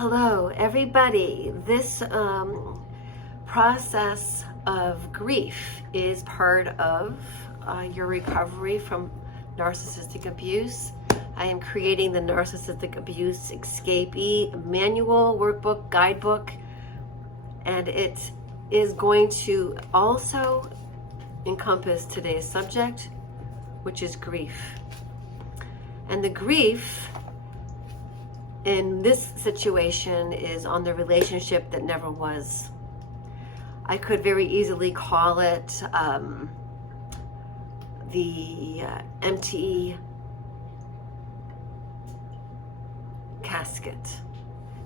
Hello, everybody. This process of grief is part of your recovery from narcissistic abuse. I am creating the Narcissistic Abuse Escapee manual, workbook, guidebook, and it is going to also encompass today's subject, which is grief. And the grief in this situation is on the relationship that never was. I could very easily call it the empty casket.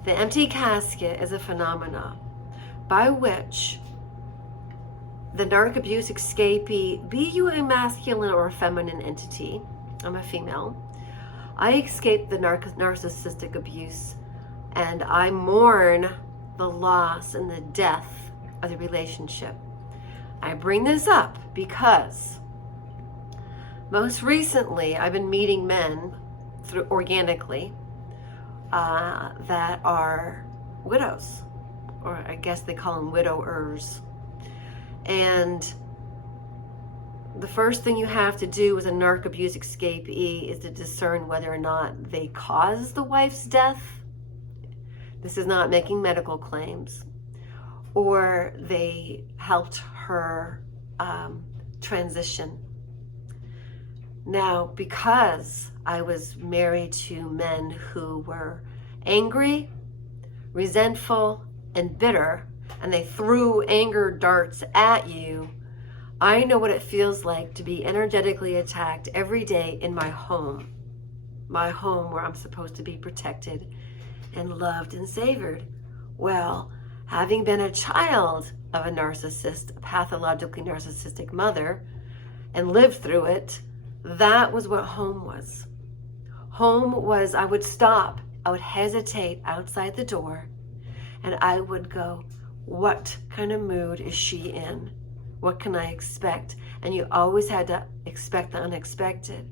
The empty casket is a phenomena by which the narc abuse escapee, be you a masculine or a feminine entity, I'm a female, I escaped the narcissistic abuse, and I mourn the loss and the death of the relationship. I bring this up because most recently I've been meeting men through organically that are widows, or I guess they call them widowers. And the first thing you have to do as a narc abuse escapee is to discern whether or not they caused the wife's death. This is not making medical claims. Or they helped her transition. Now, because I was married to men who were angry, resentful, and bitter, and they threw anger darts at you, I know what it feels like to be energetically attacked every day in my home where I'm supposed to be protected and loved and savored. Well, having been a child of a narcissist, a pathologically narcissistic mother, and lived through it, that was what home was. Home was, I would stop, I would hesitate outside the door, and I would go, what kind of mood is she in? What can I expect? And you always had to expect the unexpected.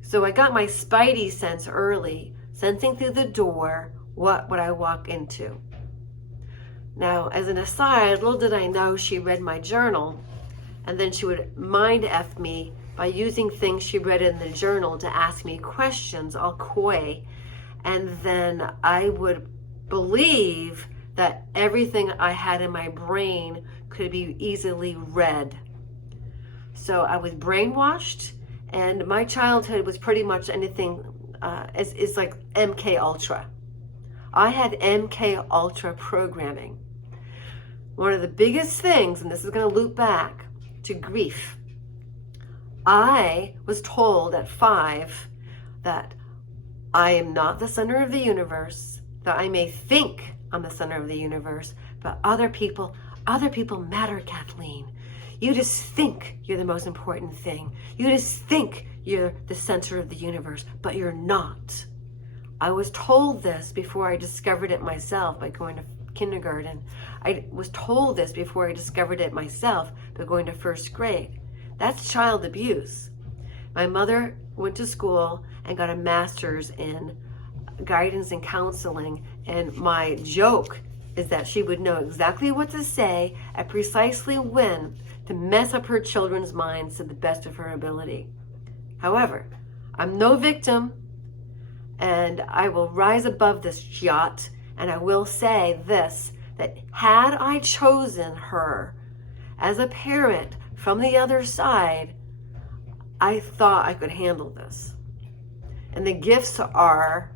So I got my spidey sense early, sensing through the door what would I walk into. Now, as an aside, little did I know she read my journal, and then she would mind F me by using things she read in the journal to ask me questions, all coy. And then I would believe that everything I had in my brain could be easily read. So I was brainwashed, and my childhood was pretty much anything, it's like MK Ultra. I had MK Ultra programming. One of the biggest things, and this is going to loop back to grief, I was told at 5 that I am not the center of the universe, that I may think I'm the center of the universe, but other people matter, Kathleen. You just think you're the most important thing. You just think you're the center of the universe, but you're not. I was told this before I discovered it myself by going to kindergarten. I was told this before I discovered it myself by going to first grade. That's child abuse. My mother went to school and got a master's in guidance and counseling, and my joke is that she would know exactly what to say at precisely when to mess up her children's minds to the best of her ability. However, I'm no victim, and I will rise above this yacht, and I will say this, that had I chosen her as a parent from the other side, I thought I could handle this. And the gifts are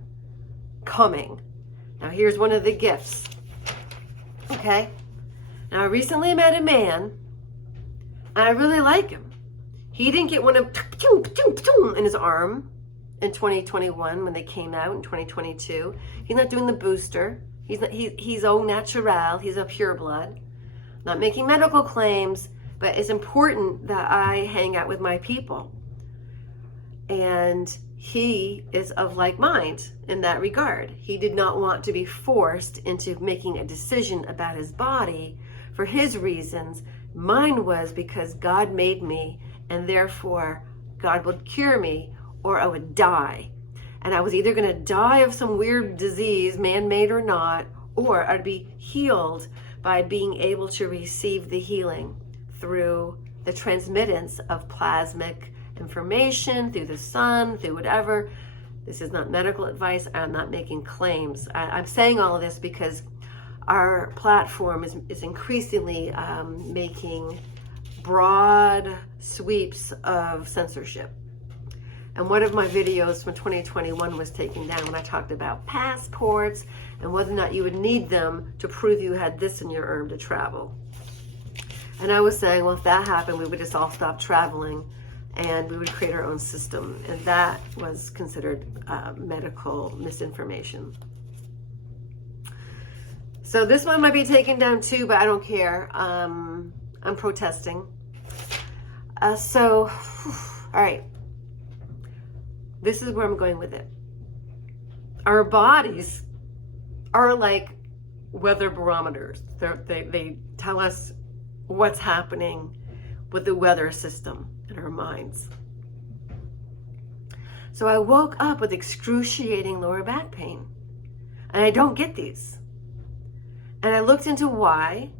coming. Now here's one of the gifts. Okay? Now I recently met a man, and I really like him. He didn't get one of in his arm in 2021 when they came out in 2022. He's not doing the booster. He's au natural. He's a pureblood. Not making medical claims, but it's important that I hang out with my people. And he is of like mind in that regard. He did not want to be forced into making a decision about his body for his reasons. Mine was because God made me, and therefore God would cure me or I would die. And I was either going to die of some weird disease, man-made or not, or I'd be healed by being able to receive the healing through the transmittance of plasmic information, through the sun, through whatever. This is not medical advice. I'm not making claims. I'm saying all of this because our platform is increasingly making broad sweeps of censorship. And one of my videos from 2021 was taken down when I talked about passports and whether or not you would need them to prove you had this in your herb to travel. And I was saying, well, if that happened, we would just all stop traveling and we would create our own system. And that was considered medical misinformation. So this one might be taken down too, but I don't care. I'm protesting. All right. This is where I'm going with it. Our bodies are like weather barometers. They tell us what's happening with the weather system in our minds. So I woke up with excruciating lower back pain. And I don't get these. And I looked into why,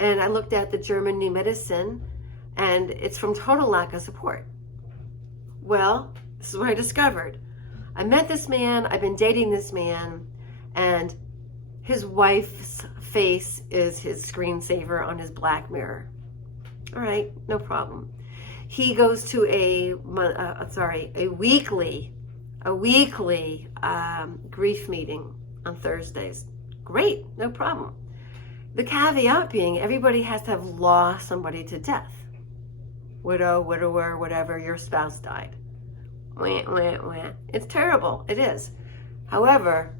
and I looked at the German New Medicine, and it's from total lack of support. Well, this is what I discovered. I met this man, I've been dating this man, and his wife's face is his screensaver on his black mirror. All right, no problem. He goes to a weekly grief meeting on Thursdays. Great, no problem. The caveat being everybody has to have lost somebody to death. Widow, widower, whatever, your spouse died. Wah, wah, wah. It's terrible, it is. However,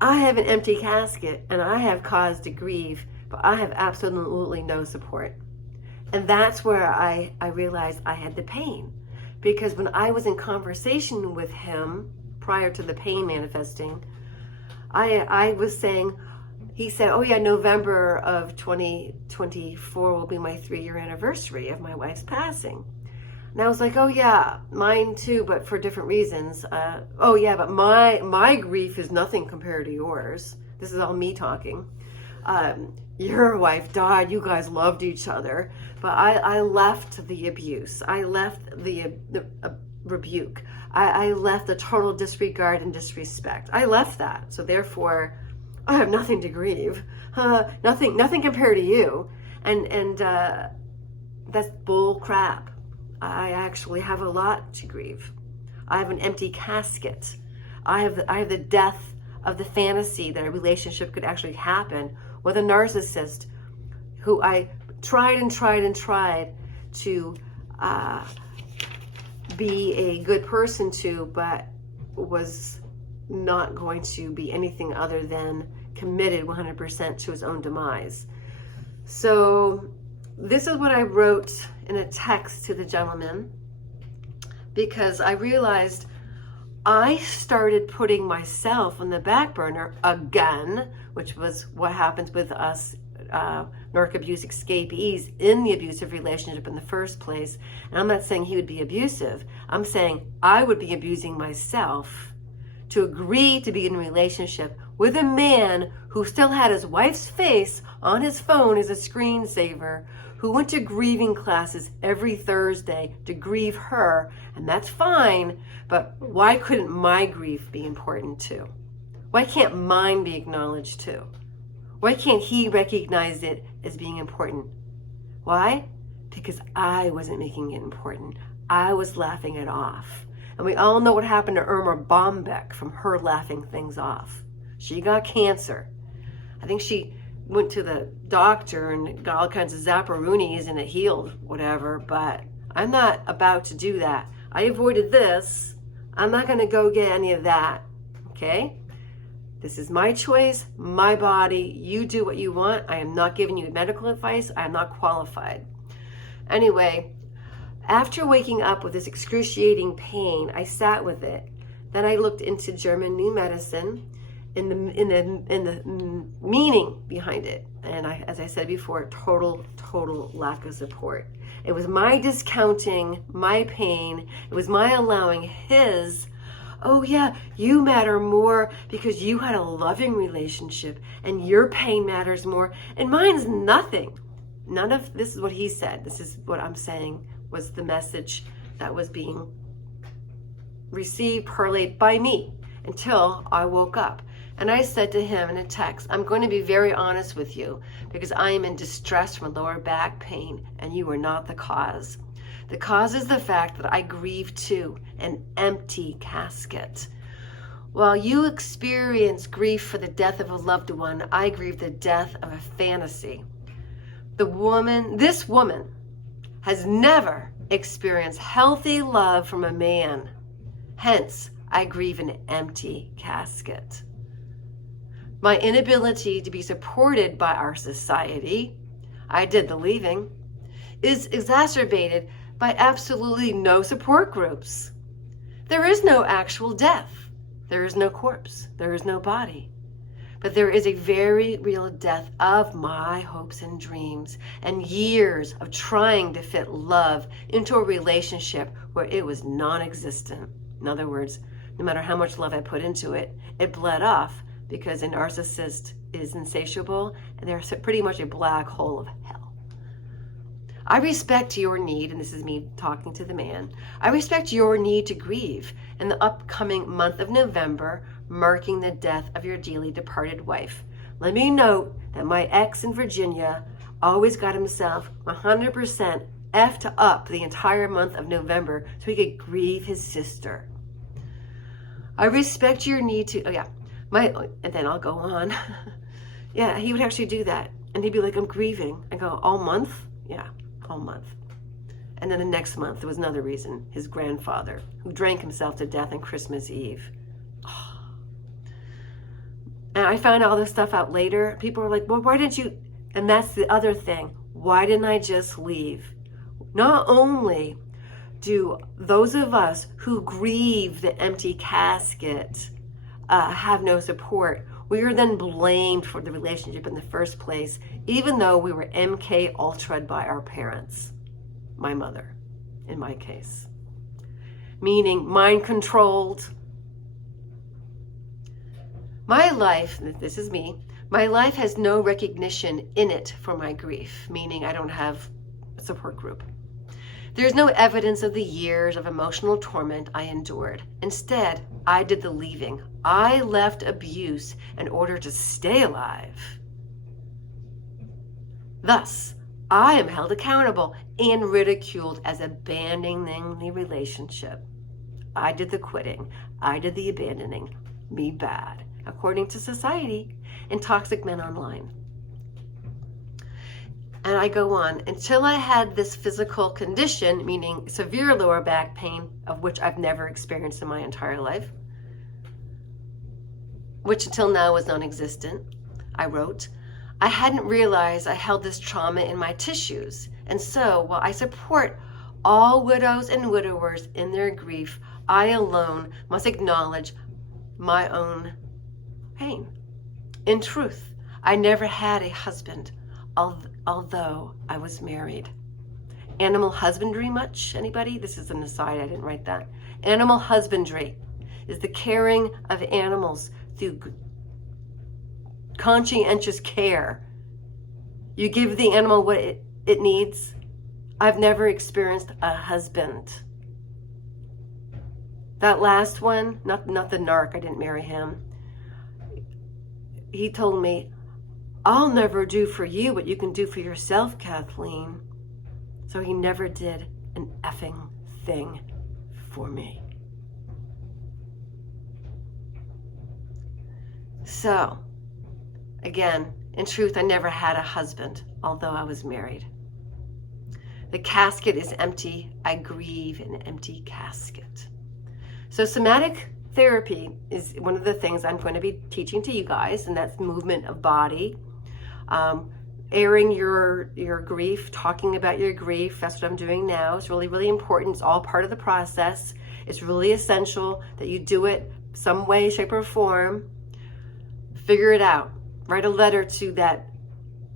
I have an empty casket and I have cause to grieve, but I have absolutely no support. And that's where I realized I had the pain. Because when I was in conversation with him prior to the pain manifesting, I was saying, he said, oh yeah, November of 2024 will be my 3-year anniversary of my wife's passing. And I was like, oh yeah, mine too, but for different reasons. Oh yeah, but my grief is nothing compared to yours. This is all me talking. Your wife died, you guys loved each other, but I left the abuse. I left the rebuke. I left the total disregard and disrespect. I left that. So therefore, I have nothing to grieve. Nothing compared to you. And that's bull crap. I actually have a lot to grieve. I have an empty casket. I have the death of the fantasy that a relationship could actually happen with a narcissist who I tried to be a good person to, but was not going to be anything other than committed 100% to his own demise. So this is what I wrote in a text to the gentleman, because I realized I started putting myself on the back burner again, which was what happens with us narc abuse escapees in the abusive relationship in the first place. And I'm not saying he would be abusive. I'm saying I would be abusing myself to agree to be in a relationship with a man who still had his wife's face on his phone as a screensaver, who went to grieving classes every Thursday to grieve her, and that's fine, but why couldn't my grief be important too? Why can't mine be acknowledged too? Why can't he recognize it as being important? Why? Because I wasn't making it important. I was laughing it off. And we all know what happened to Irma Bombeck from her laughing things off. She got cancer. I think she went to the doctor and got all kinds of zapparoonies and it healed, whatever, but I'm not about to do that. I avoided this. I'm not going to go get any of that, okay? This is my choice, my body. You do what you want. I am not giving you medical advice. I am not qualified. Anyway, after waking up with this excruciating pain, I sat with it. Then I looked into German New Medicine in the meaning behind it. And as I said before, total lack of support. It was my discounting my pain. It was my allowing his, oh yeah, you matter more because you had a loving relationship and your pain matters more and mine's nothing. None of this is what he said. This is what I'm saying was the message that was being received, parlayed by me until I woke up. And I said to him in a text, I'm going to be very honest with you because I am in distress from lower back pain and you are not the cause. The cause is the fact that I grieve too, an empty casket. While you experience grief for the death of a loved one, I grieve the death of a fantasy. This woman has never experienced healthy love from a man. Hence, I grieve an empty casket. My inability to be supported by our society, I did the leaving, is exacerbated by absolutely no support groups. There is no actual death. There is no corpse. There is no body. But there is a very real death of my hopes and dreams and years of trying to fit love into a relationship where it was non-existent. In other words, no matter how much love I put into it, it bled off because a narcissist is insatiable and they're pretty much a black hole of hell. I respect your need, and this is me talking to the man, I respect your need to grieve in the upcoming month of November, marking the death of your dearly departed wife. Let me note that my ex in Virginia always got himself 100% effed up the entire month of November so he could grieve his sister. I respect your need to, and then I'll go on. Yeah, he would actually do that. And he'd be like, I'm grieving. I go, all month? Yeah, all month. And then the next month, there was another reason. His grandfather, who drank himself to death on Christmas Eve. Oh. And I found all this stuff out later. People were like, well, why didn't you? And that's the other thing. Why didn't I just leave? Not only do those of us who grieve the empty casket have no support, we are then blamed for the relationship in the first place, even though we were MK Ultra'd by our parents. My mother, in my case. Meaning mind controlled. My life, this is me, my life has no recognition in it for my grief, meaning I don't have a support group. There's no evidence of the years of emotional torment I endured. Instead, I did the leaving. I left abuse in order to stay alive. Thus, I am held accountable and ridiculed as abandoning the relationship. I did the quitting. I did the abandoning. Me bad, according to society and toxic men online. And I go on until I had this physical condition, meaning severe lower back pain, of which I've never experienced in my entire life, which until now was non-existent. I wrote, I hadn't realized I held this trauma in my tissues. And so while I support all widows and widowers in their grief, I alone must acknowledge my own pain. In truth, I never had a husband, although I was married. Animal husbandry much? Anybody? This is an aside, I didn't write that. Animal husbandry is the caring of animals through conscientious care. You give the animal what it needs. I've never experienced a husband. That last one, not the narc, I didn't marry him. He told me, I'll never do for you what you can do for yourself, Kathleen. So he never did an effing thing for me. So, again, in truth, I never had a husband, although I was married. The casket is empty. I grieve an empty casket. So somatic therapy is one of the things I'm going to be teaching to you guys, and that's movement of body, airing your grief, talking about your grief. That's what I'm doing now. It's really, really important. It's all part of the process. It's really essential that you do it some way, shape, or form. Figure it out. Write a letter to that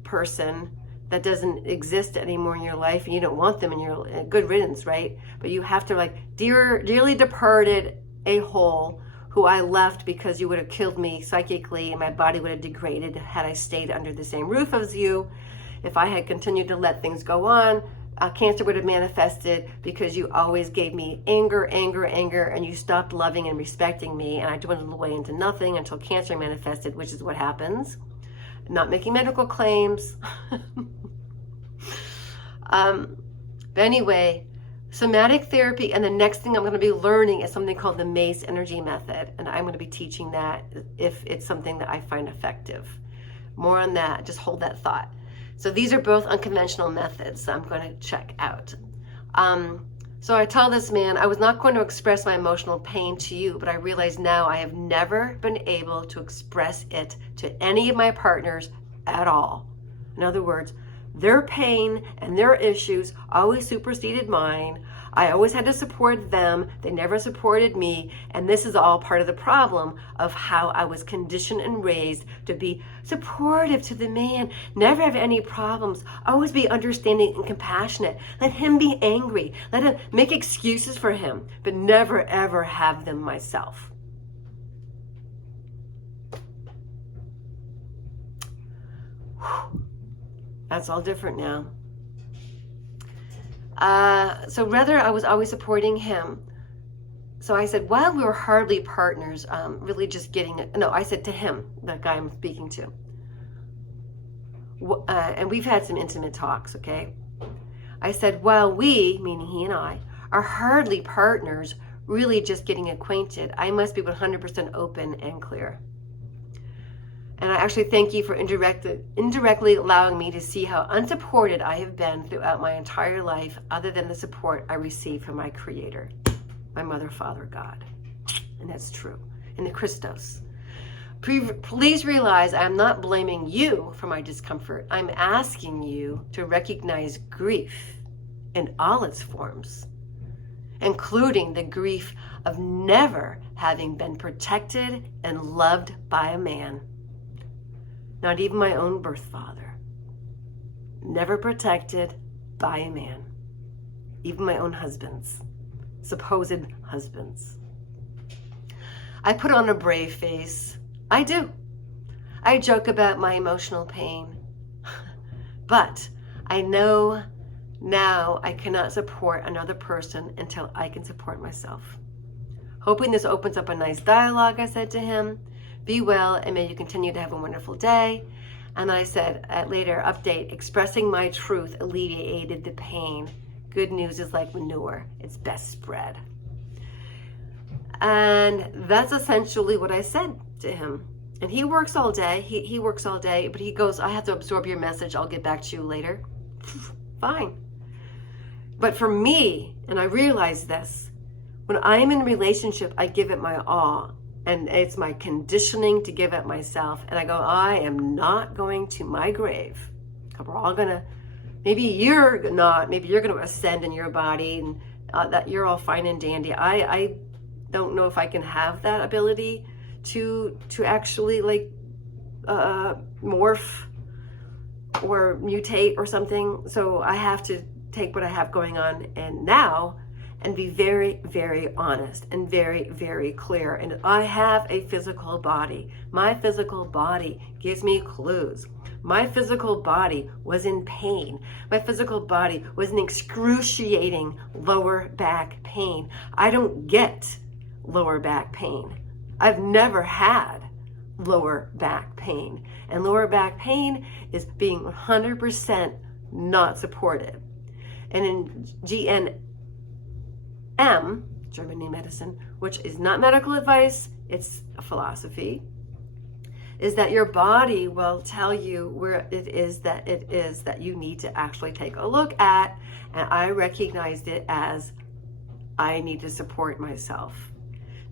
person that doesn't exist anymore in your life, and you don't want them in your good riddance, right? But you have to like, dearly departed a-hole who I left because you would have killed me psychically and my body would have degraded had I stayed under the same roof as you. If I had continued to let things go on, cancer would have manifested because you always gave me anger, and you stopped loving and respecting me, and I dwindled away into nothing until cancer manifested, which is what happens. Not making medical claims. But anyway, somatic therapy, and the next thing I'm going to be learning is something called the MACE energy method, and I'm going to be teaching that if it's something that I find effective. More on that, just hold that thought. So these are both unconventional methods I'm going to check out. So I tell this man, I was not going to express my emotional pain to you, but I realize now I have never been able to express it to any of my partners at all. In other words, their pain and their issues always superseded mine. I always had to support them. They never supported me. And this is all part of the problem of how I was conditioned and raised to be supportive to the man, never have any problems, always be understanding and compassionate. Let him be angry. Let him make excuses for him, but never ever have them myself. That's all different now. So rather, I was always supporting him. So I said, while we were hardly partners, really just getting it. No, I said to him, the guy I'm speaking to. And we've had some intimate talks, okay? I said, while we, meaning he and I, are hardly partners, really just getting acquainted, I must be 100% open and clear. And I actually thank you for indirectly allowing me to see how unsupported I have been throughout my entire life, other than the support I received from my Creator, my Mother, Father, God. And that's true. And the Christos. Please realize I am not blaming you for my discomfort. I'm asking you to recognize grief in all its forms, including the grief of never having been protected and loved by a man. Not even my own birth father. Never protected by a man. Even my own husbands. Supposed husbands. I put on a brave face. I do. I joke about my emotional pain. But I know now I cannot support another person until I can support myself. Hoping this opens up a nice dialogue, I said to him. Be well, and may you continue to have a wonderful day. And I said, later, update, expressing my truth alleviated the pain. Good news is like manure. It's best spread. And that's essentially what I said to him. And he works all day. He works all day, but he goes, I have to absorb your message. I'll get back to you later. Fine. But for me, and I realize this, when I'm in a relationship, I give it my all. And it's my conditioning to give it myself. And I go, I am not going to my grave. We're all going to, maybe you're not, maybe you're going to ascend in your body and that you're all fine and dandy. I don't know if I can have that ability to actually like morph or mutate or something. So I have to take what I have going on and now and be very, very honest and very, very clear. And I have a physical body. My physical body gives me clues. My physical body was in pain. My physical body was in excruciating lower back pain. I don't get lower back pain. I've never had lower back pain. And lower back pain is being 100% not supported. And in German New Medicine, which is not medical advice, it's a philosophy, is that your body will tell you where it is that you need to actually take a look at. And I recognized it as I need to support myself,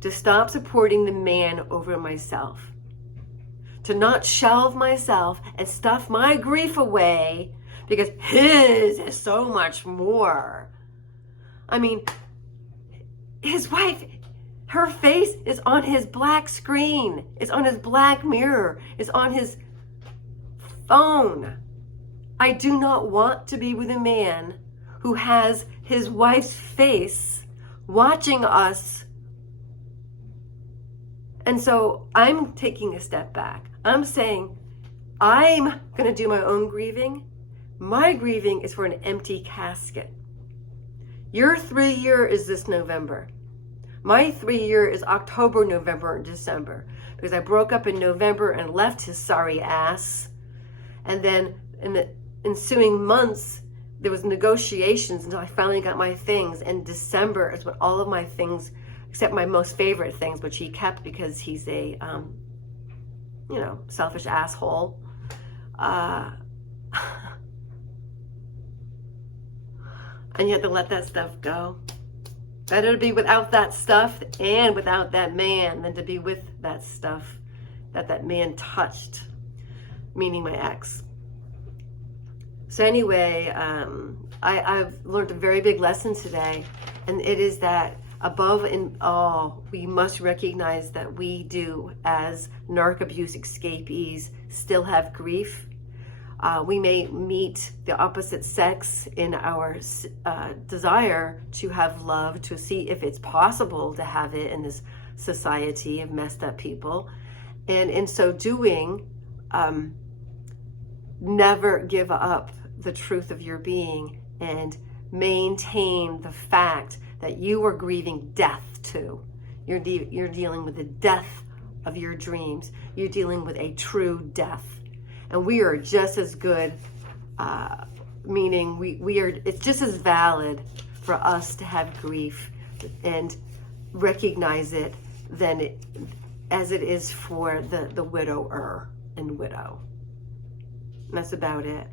to stop supporting the man over myself, to not shelve myself and stuff my grief away because his is so much more. I mean, his wife, her face is on his black screen, is on his black mirror, is on his phone. I do not want to be with a man who has his wife's face watching us. And so I'm taking a step back. I'm saying, I'm going to do my own grieving. My grieving is for an empty casket. Your 3-year is this November. My 3-year is October, November, and December. Because I broke up in November and left his sorry ass. And then in the ensuing months, there was negotiations until I finally got my things. And December is when all of my things, except my most favorite things, which he kept because he's a, selfish asshole. And you have to let that stuff go. Better to be without that stuff and without that man than to be with that stuff that man touched, meaning my ex. So anyway, I've learned a very big lesson today, and it is that above and all, we must recognize that we do, as narc abuse escapees, still have grief. We may meet the opposite sex in our desire to have love, to see if it's possible to have it in this society of messed up people. And in so doing, never give up the truth of your being and maintain the fact that you are grieving death too. You're dealing with the death of your dreams. You're dealing with a true death. And we are just as good, meaning we are, it's just as valid for us to have grief and recognize it as it is for the widower and widow. And that's about it.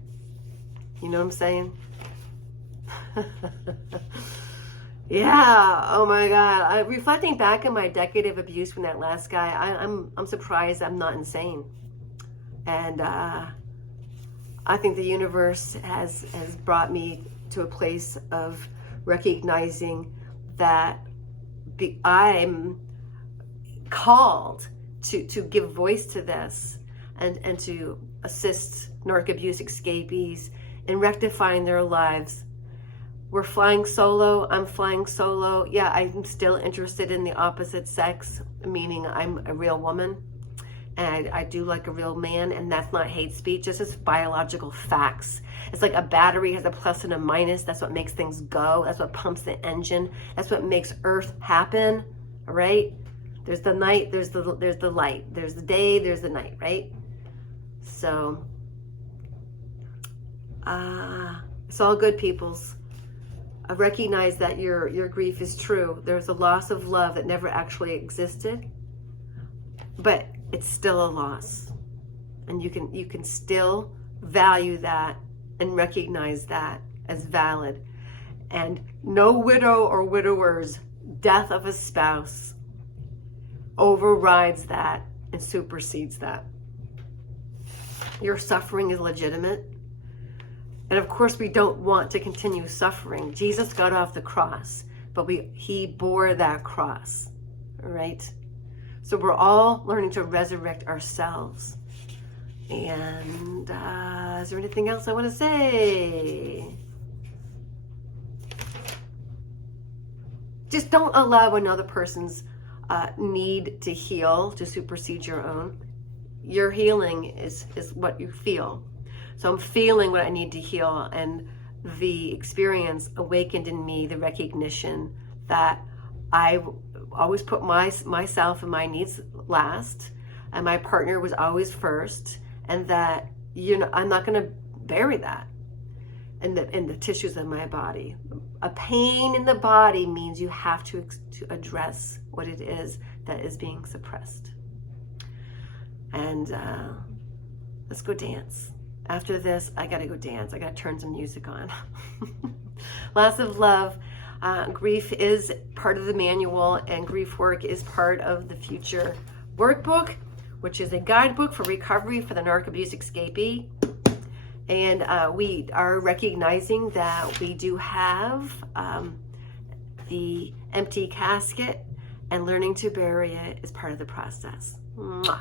You know what I'm saying? Yeah, oh my God. Reflecting back on my decade of abuse from that last guy, I'm surprised I'm not insane. And I think the universe has brought me to a place of recognizing that I'm called to give voice to this and to assist narc abuse escapees in rectifying their lives. We're flying solo. I'm flying solo. Yeah, I'm still interested in the opposite sex, meaning I'm a real woman. And I do like a real man, and that's not hate speech. It's just biological facts. It's like a battery has a plus and a minus. That's what makes things go. That's what pumps the engine. That's what makes Earth happen, all right? There's the night, there's the light. There's the day, there's the night, right? So, it's all good, peoples. I recognize that your grief is true. There's a loss of love that never actually existed, but it's still a loss. And you can still value that and recognize that as valid. And no widow or widower's death of a spouse overrides that and supersedes that. Your suffering is legitimate. And of course, we don't want to continue suffering. Jesus got off the cross, but he bore that cross, all right? So we're all learning to resurrect ourselves. And is there anything else I want to say? Just don't allow another person's need to heal to supersede your own. Your healing is what you feel. So I'm feeling what I need to heal, and the experience awakened in me the recognition that I always put myself and my needs last, and my partner was always first, and that I'm not going to bury that in the tissues of my body. A pain in the body means you have to address what it is that is being suppressed. And let's go dance. After this, I gotta go dance. I gotta turn some music on. Lots of love. Grief is part of the manual, and grief work is part of the future workbook, which is a guidebook for recovery for the narc abuse escapee. And we are recognizing that we do have the empty casket, and learning to bury it is part of the process. Mwah.